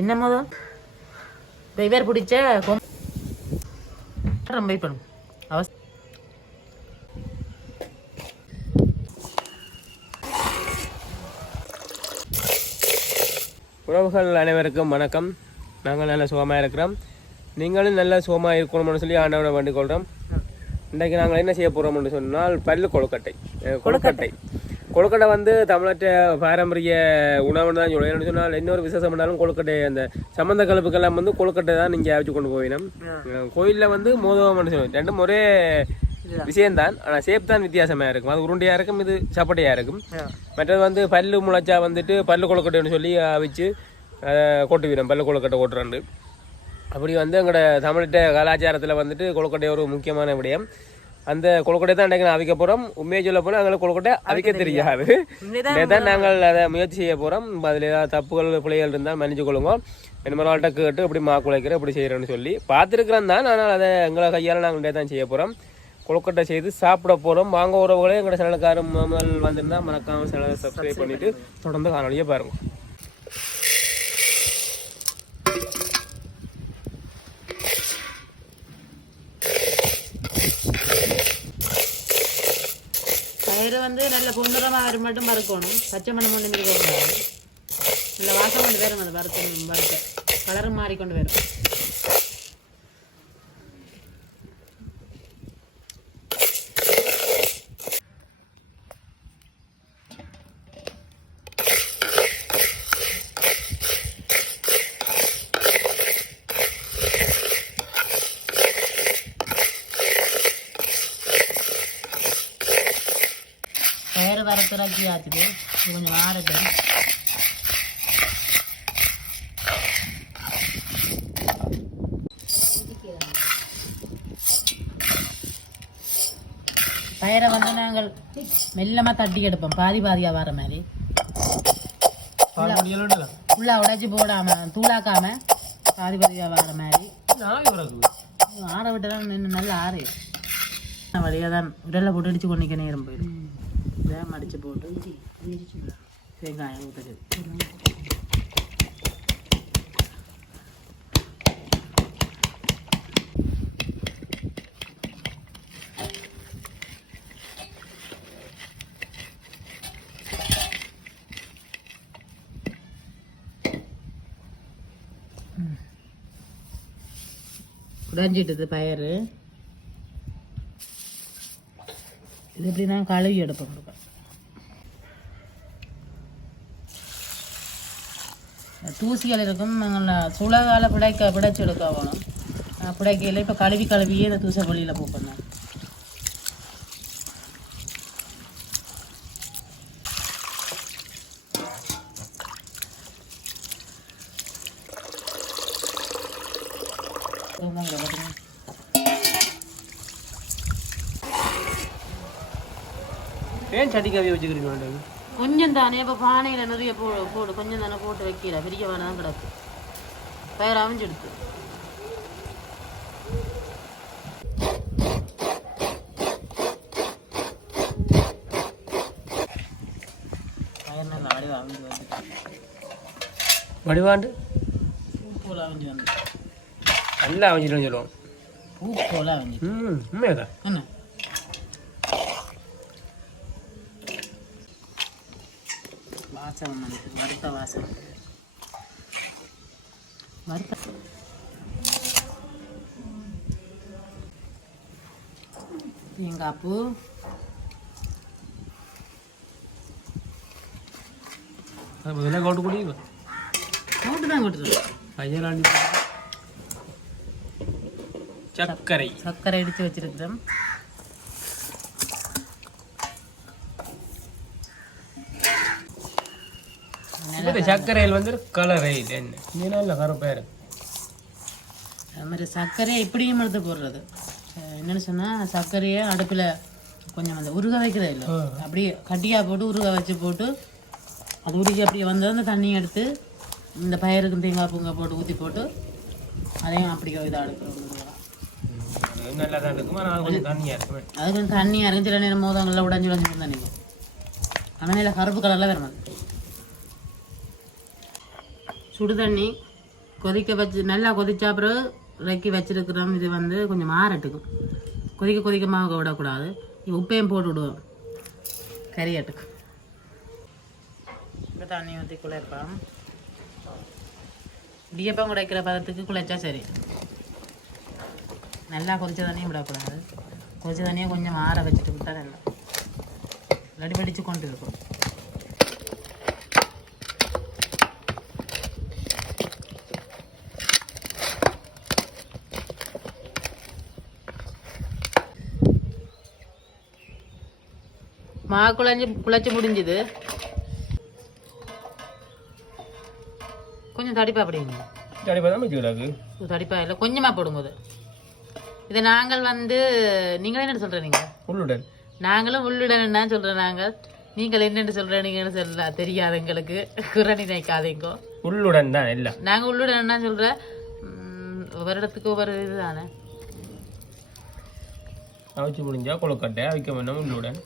என்ன மோதம் இவர் பிடிச்ச ரொம்ப பண்ணும் உறவுகள் அனைவருக்கும் வணக்கம். நாங்கள் நல்ல சுகமாக இருக்கிறோம். நீங்களும் நல்ல சுகமாக இருக்கணும்னு சொல்லி ஆண்டவனை வேண்டிக் கொள்கிறோம். இன்றைக்கு நாங்கள் என்ன செய்ய போகிறோம்னு சொன்னால் பல்லு கொழுக்கட்டை வந்து தமிழ்நாட்டு பாரம்பரிய உணவுன்னு தான் சொல்லுவோம். என்ன சொன்னால் இன்னொரு விசேஷம் பண்ணாலும் கொழுக்கட்டை அந்த சம்மந்த கலப்புக்கெல்லாம் வந்து கொழுக்கட்டை தான் நீங்கள் அவிச்சு கொண்டு போயினோம். கோயிலில் வந்து மோதகம்னு சொல்லுவோம். ரெண்டும் ஒரே விஷயம்தான், ஆனால் ஷேப் தான் வித்தியாசமாக இருக்கும். அது உருண்டையாக இருக்கும், இது சப்பட்டையாக இருக்கும். மற்றது வந்து பல்லு முளைச்சா வந்துட்டு பல்லு கொழுக்கட்டைன்னு சொல்லி அவிச்சு கொட்டுவிடும். பல்லு கொழுக்கட்டை கொட்டுறாண்டு அப்படி வந்து எங்களோட தமிழ்கிட்ட கலாச்சாரத்தில் வந்துட்டு கொழுக்கட்டை ஒரு முக்கியமான விடயம். அந்த கொழுக்கட்டை தான் இன்றைக்கு நான் அவிக்க போகிறோம். உண்மையை சொல்ல போனால் எங்களுக்கு கொழுக்கட்டை அவிக்க தெரியாது. தான் நாங்கள் அதை முயற்சி செய்ய போகிறோம். அதில் ஏதாவது தப்புகள் பிள்ளைகள் இருந்தால் மன்னிச்சு கொள்ளுங்க. என்ன மாதிரி கேட்டு எப்படி குலைக்கிறேன் எப்படி செய்கிறேன்னு சொல்லி பார்த்துருக்குறேன் தான். ஆனால் அதை எங்களை கையால் நாங்கள் தான் செய்ய போகிறோம். கொழுக்கட்டை செய்து சாப்பிட போகிறோம். வாங்க உறவுகளே, எங்களோட சேனலுக்காரன் முதல் வந்திருந்தால் மறக்காமல் சேனலை சப்ஸ்கிரைப் பண்ணிவிட்டு தொடர்ந்து காணொலியை பாருங்கள். பயிரை வந்து நல்ல பொன்னிறமாக வரும் மட்டும் வறுக்கணும். பச்சை மணம் ஒன்று இருக்கக்கூடாது. நல்ல வாசம் கொண்டு வரும். அது வறுத்த கலரும் மாறிக்கொண்டு வரும். பயிறு வறுத்துறாக்கி ஆச்சுது. கொஞ்சம் ஆறட்டு. பயிரை வந்து நாங்கள் மெல்லமாக தட்டி எடுப்போம். பாதி பாதியாக வர மாதிரி ஃபுல்லாக உடைச்சி போடாமல் தூளாக்காம பாதி பாதியாக வர மாதிரி ஆற விட்டு தான் நின்று நல்லா ஆறு வழியாக தான் உடலில் போட்டு அடித்து கொண்டிக்க நேரம் போயிடும். இதை மடித்து போட்டு வெங்காயம் ஊற்றுறது. உடைஞ்சிட்டுது பயிறு. இது எப்படி தான் கழுவி எடுப்போம். தூசிகள் இருக்கும். நாங்கள் சுளகால பிடைச்சி எடுக்க வேணும். பிடைக்கையில் இப்போ கழுவியே இந்த தூசை வெளியில் போக்கணும். ஏன் சட்டிக்காவே வச்சுக்கிறீங்க? கொஞ்சம் தானே. இப்போ பானையில் நிறைய போடு கொஞ்சம் தானே போட்டு வைக்கல. பெரிய பானை தான் கிடக்கு. பயிர் அவிஞ்செடுத்து பயிர் நல்லா அவிஞ்சு வந்து வடிவாண்டு பூப்போல் அவிஞ்சு வந்து நல்லா அவிஞ்சிட்டு சொல்லுவோம். பூப்போல் அவிஞ்சு உண்மையாதான் என்ன வாசம் வந்து வறுத்த வாசம். வறுத்த தேங்காய் பூ, கோட்டு குடிங்க. கோட்டு தான் கொட்டுறோம். கையலாண்டி சர்க்கரை அடித்து வச்சிருக்கிறோம். சர்க்கரையில் வந்து கலரை என்ன கருப்பேர் அது மாதிரி சர்க்கரையை இப்படியும் எடுத்து போடுறது. என்னென்னு சொன்னால் சர்க்கரையை அடுப்பில் கொஞ்சம் அந்த உருக வைக்கிறதே இல்லை, அப்படியே கட்டியாக போட்டு உருக வச்சு போட்டு அது உருகி அப்படியே வந்தது அந்த தண்ணியை எடுத்து இந்த பயிருக்கு தேங்காய் பூங்க போட்டு ஊற்றி போட்டு அதையும் அப்படி இதாக எடுக்கிறோம். நல்லா தான் இருக்கும். ஆனால் கொஞ்சம் தண்ணியாக இருக்கும். அது கொஞ்சம் தண்ணியாக இருக்கும். சில நேரம் மோதங்கள்லாம் உடஞ்சி தான் நீங்கள். ஆனால் இல்லை கருப்பு கலரில் வேறு மாதிரி சுடு தண்ணி கொதிக்க வச்சு நல்லா கொதிச்சா அப்புறம் இறக்கி வச்சிருக்கிறோம். இது வந்து கொஞ்சம் மாறட்டுக்கும். கொதிக்கமாக விடக்கூடாது. உப்பையும் போட்டு விடுவோம் கறியாட்டுக்கு. இப்போ தண்ணி ஊற்றி குழைப்போம். இடியப்பம் குழைக்கிற பதத்துக்கு குழைச்சா சரி. நல்லா கொதிச்ச தண்ணியும் விடக்கூடாது. கொதிச்ச தண்ணியை கொஞ்சம் ஆற வச்சுட்டு விட்டா நல்லா வடிவடிச்சு கொண்டு இருக்கும். குழச்சி முடிஞ்சுது. கொஞ்சம் தடிப்பா அப்படிங்க. தடிப்பா இல்லை, கொஞ்சமா போடும்போது. இதை நாங்கள் வந்து நீங்கள் என்ன சொல்றீங்க? உள்ளுடன். நாங்களும் உள்ளுடன் தான் சொல்றோம். நாங்கள் நீங்கள் என்னென்னு சொல்றீங்கன்னு சொல்ல தெரியாது எங்களுக்கு. குறை நினைக்காதீங்க. உள்ளுடன் தான் இல்லை, நாங்கள் உள்ளுடன் தான் சொல்றேன். ஒவ்வொரு இடத்துக்கு ஒவ்வொரு இதுதானே. அவிச்சு முடிஞ்சா கொழுக்கட்டை அவிக்க வேண்டாம் உள்ளுடன்.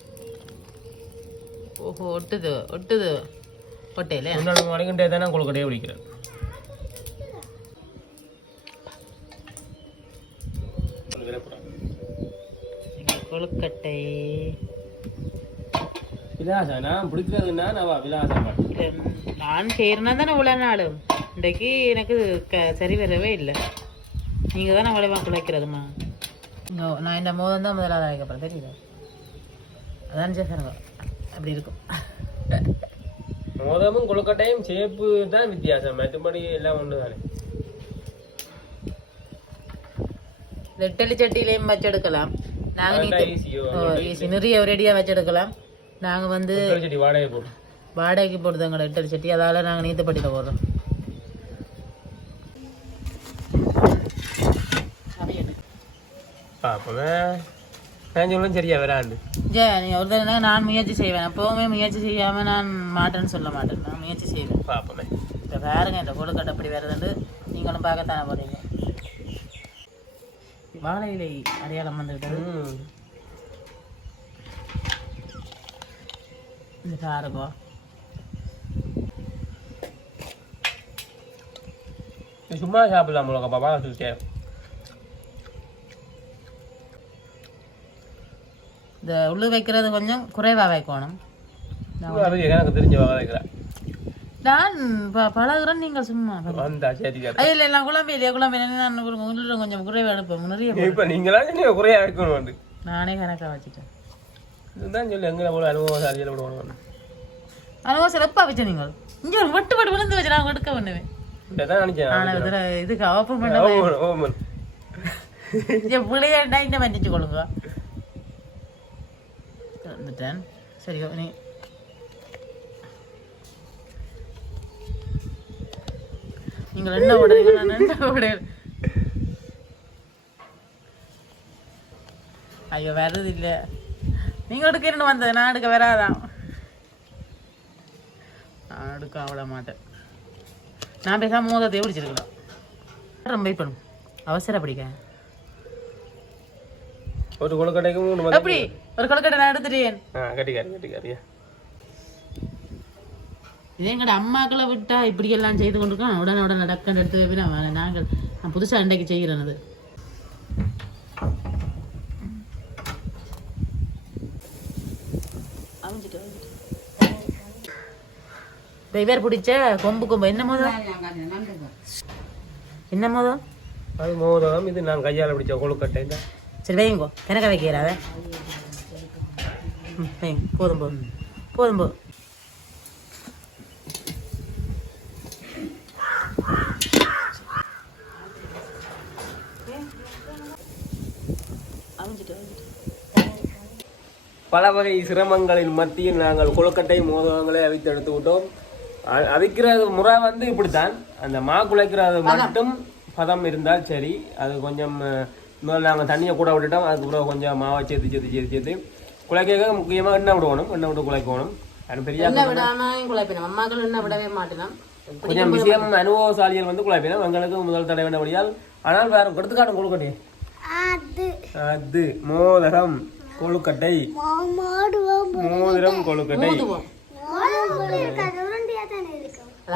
ஓஹோ, ஒட்டுது ஒட்டையில வளைகின்றே தானே கொழுக்கட்டையை பிடிக்கிறேன். கொழுக்கட்டை விலாசனா பிடிக்கிறதுனா விலாசம் நான் செய்யறேன்னா தானே இவ்வளோ நாள். இன்றைக்கு எனக்கு சரி வரவே இல்லை. நீங்கள் தானே வளைவா குழைக்கிறதுமா. நான் இந்த மோதம் தான் முதலாவது அழைக்கப்படுறேன். தெரியல, அதான் சேருங்க அப்படி இருக்கும். மோதமும் கொழுக்கட்டையும் சேப்பு தான் வித்தியாசம், மற்றபடி எல்லாம் ஒன்று தானே. இட்லி சட்டிலையும் வச்செடுக்கலாம். நாங்கள் நிறைய ஒரேடியாக வச்செடுக்கலாம். நாங்கள் வந்து வாடகைக்கு போடுறோங்களா இட்லி சட்டி. அதால் நாங்கள் நீத்தப்பட்டியில் போடுறோம். சரியா வராது. நீங்கள் ஒரு தடவை நான் முயற்சி செய்வேன். எப்போவுமே முயற்சி செய்யாமல் நான் மாட்டேன்னு சொல்ல மாட்டேன். நான் முயற்சி செய்வேன். பார்ப்போமே. இப்போ வேறுங்க இந்த கொழுக்கட்டை அப்படி வருதுன்னு நீங்களும் பார்க்கத்தானே போகிறீங்க. வாழை இலை அடையாளம் வந்துவிட்டது. இந்த காரப்பா சும்மா சாப்பிடலாம் முழுக்க பாப்பா வச்சுருக்கேன். இந்த உள்ளு வைக்கிறது கொஞ்சம் குறைவாக வைக்கணும். எனக்கு தெரிஞ்ச வைக்கிறேன். நான் பழகுறேன். நீங்கள் சும்மா இல்லை, நான் குழம்பு நான் உள்ளூர் கொஞ்சம் குறைவாக எடுப்பேன். நிறைய இப்போ நீங்களாம் குறையா வைக்கணும். நானே கணக்காக வச்சுட்டேன். இதுதான் சொல்லி எங்கே போல அனுபவசாலியில் விடுவாங்க. அனுபவம் சிறப்பாக வச்சு நீங்கள் இங்கே வட்டு விழுந்து வச்சு நான் எடுக்க பண்ணுவேன். இதுக்கு ஓப்பன் பண்ண பிள்ளையாண்டா இந்த மன்னிச்சு கொள்ளுங்க. வந்துட்டேன். சரி, நீ நீங்கள் என்ன விடுறீங்க? நான் என்ன விடுறேன். ஐயோ, வர்றது இல்லை. நீங்கள் எடுக்கணும்னு வந்தது, நான் எடுக்க வராதான். நான் எடுக்க அவ்வளோ மாட்டேன். நான் பேசாம மோதத்தை பிடிச்சிருக்கலாம். ரொம்ப வெயிட் பண்ணும். அவசரம் பிடிக்க ஒரு கொழுக்கட்டைக்கு எப்படி ஒரு கொழுக்கட்டை நான் எடுத்துட்டேன். கட்டிக்காரியா இதே எங்கட அம்மாக்களை விட்டா இப்படியெல்லாம் செய்து கொண்டிருக்கோம். உடனே நடக்க எடுத்து நான் புதுசாக அண்டைக்கு செய்கிறேன். அது வெவ்வேறு பிடிச்ச கொம்பு என்ன மோதம்? என்ன மோதம்? அது மோதம். இது நான் கையால் பிடிச்ச கொழுக்கட்டை. சரி, வைங்கோ. கணக்க வைக்கிறாத. போதும் போதும். பல வகை சிரமங்களின் மத்தியில் நாங்கள் கொழுக்கட்டை மோதகங்களை அவித்து எடுத்து விட்டோம். அவிக்கிறது முறை வந்து இப்படித்தான். அந்த மா குழைக்கிறது மட்டும் பதம் இருந்தால் சரி. அது கொஞ்சம் முதல்ல நாங்கள் தண்ணியை கூட விட்டுட்டோம். அதுக்கப்புறம் கொஞ்சம் மாவை சேர்த்து குழைக்க முக்கியமாக எண்ணெய் விடணும். எண்ணெய் விட்டு குழைக்கணும். அது பெரிய கொஞ்சம் விஷயம் அனுபவசாலிகள் வந்து குழைப்பினோம். எங்களுக்கு முதல் தடவை வேண்டபடியால். ஆனால் வேற எடுத்துக்காட்டும் கொழுக்கட்டை. அது மோதகம் கொழுக்கட்டை. மோதிரம் கொழுக்கட்டை.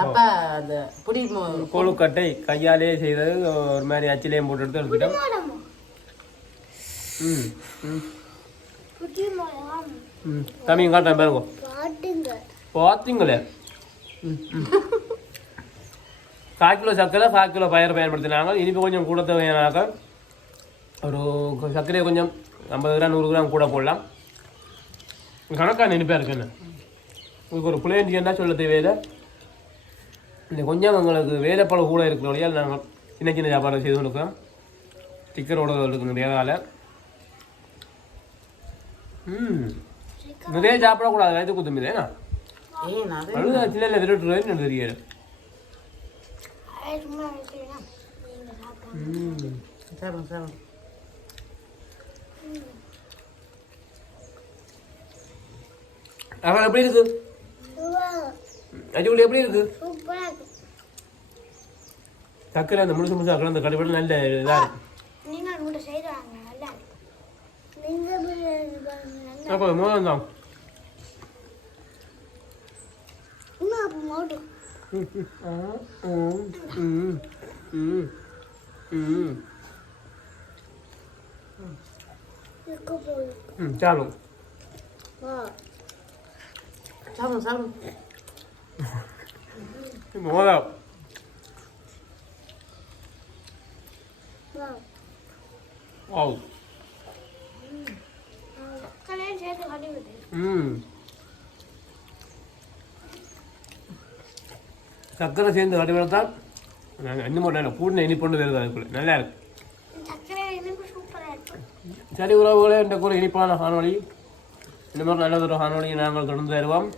அப்பா அந்த புடி கொழுக்கட்டை கையாலே செய்தது ஒரு மாதிரி அச்சிலையும் போட்டு எடுத்து எடுத்துட்டோம். தம்பியும் காட்டுறேன் பாருங்க. பார்த்தீங்களே 4 கிலோ சர்க்கரை 4 கிலோ பயிர் பயன்படுத்தினாங்க. இனிப்பு கொஞ்சம் கூட தேவையானாக்க ஒரு சர்க்கரையை கொஞ்சம் 50 கிராம் 100 கிராம் கூட போடலாம். கணக்கான இனிப்பாக இருக்குன்னு உங்களுக்கு ஒரு புளியஞ்சின்னா சொல்ல தேவையில்லை. இந்த கொஞ்சம் உங்களுக்கு வேலைப்பழம் கூட இருக்கிற வழியால் நாங்கள் சின்ன சின்ன வியாபாரம் செய்து கொடுக்குறோம். ஸ்டிக்கரோட இருக்கு நிறைய வேலை. நிறைய சாப்பிடக்கூடாது, வயது குத்துமில்லை. சின்ன விரட்டுறது தெரியல. அவன் எப்படி இருக்கு? அஜுகுடி எப்படி இருக்கு? சக்கரை அந்த முழுசு முழுசு அக்கறை அந்த கடைபிடி நல்ல இதாக இருக்கு. அப்போ மோதம் தான் ચાલો சாப்பிடும் சாப்பிடும் மோதா வாவ் சக்கரை சேர்ந்து கடைபிடித்தால் இன்னும் போட்டேன் கூடின இனிப்பொண்டு வருது. அதுக்குள்ள நல்லா இருக்கு. சரி உறவுகளே, இந்த கூட இனிப்பான காணொலி இந்த மாதிரி நல்லதொரு காணொலியை நாங்கள் தொடர்ந்து தருவோம்.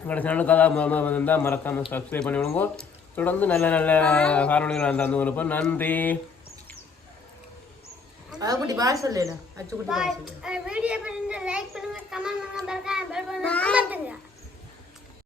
எங்களோட சேனலுக்காக இருந்தால் மறக்காமல் சப்ஸ்கிரைப் பண்ணி விடுங்க. தொடர்ந்து நல்ல நல்ல காணொலிகள் நான் தந்து கொடுப்போம். நன்றி. அச்சுக்குட்டி பாய் சொல்லல. வீடியோ லைக் பண்ணுங்க.